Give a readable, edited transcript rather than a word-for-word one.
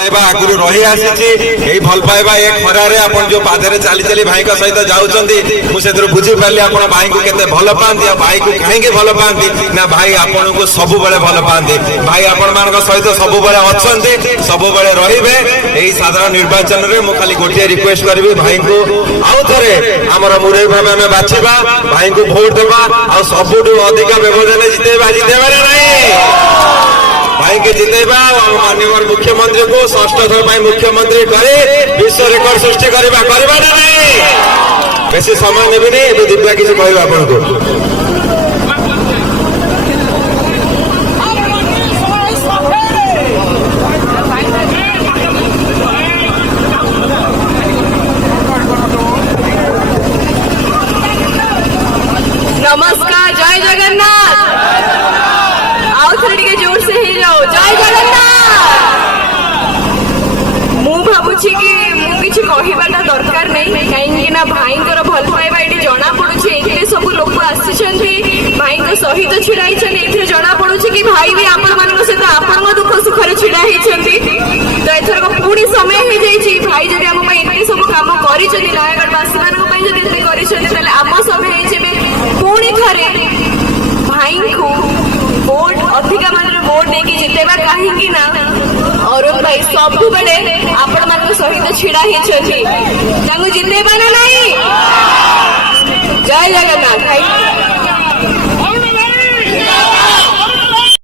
पाइबा आगुरी रही आसी भल पाइबा ए खरारे आपन जो पादरे चली चली भाई सहित जाउछंती मुझे बुझी पार्ली आप भाई को केते भल पाती भाई को कहीं भल पाती ना भाई आपन को सब बेले भल पाती भाई आपण मान सहित सब बेले अच्छे सब बेले रहिबे एही साधारण निर्वाचन में मु खाली गोटे रिक्वेस्ट करी भाई को आउ थे आमर मुरई भाव आम बाछा भाई को भोट देवा आ सबुठ अधिक व्यवधान जितेबा नहीं भाई के जितेबा माननीय मुख्यमंत्री को षष्ठ थर मुख्यमंत्री करे विश्व रेकर्ड सृष्टि करवा नहीं बेसी समय नेबी नहीं दिव्या किसी कह आपन को नमस्कार जय जगन्नाथ आओ थोड़ी जोर से ही जाओ जय जगन्नाथ मु भाबुछि कि मु किछि कहिबाटा दरकार नहीं कहीं ना भाई भल पाइबा ये जना पड़ुछि एथे सब लोक आसिछन्ति भाई को सहित छिड़ाई छन एथे जना पड़ुछि कि भाई भी आपण मानक सहित आपण दुख सुख रे छिड़ा हिछन्ति तो एथर को पूरी समय हे जाईछि भाई जदि हम पई एते सब काम करि छथि नयागढ़ वासी मानक पई जदि एते करि छथि तले आम समय हे जेबे पूरी थरे भाई को वोट अधिक मात्रा वोट नहीं जितेबा कहीं ना अरुण भाई सब बेले आपण मान सहित छिड़ा ही जितेबा ना नहीं जय जगन्नाथ।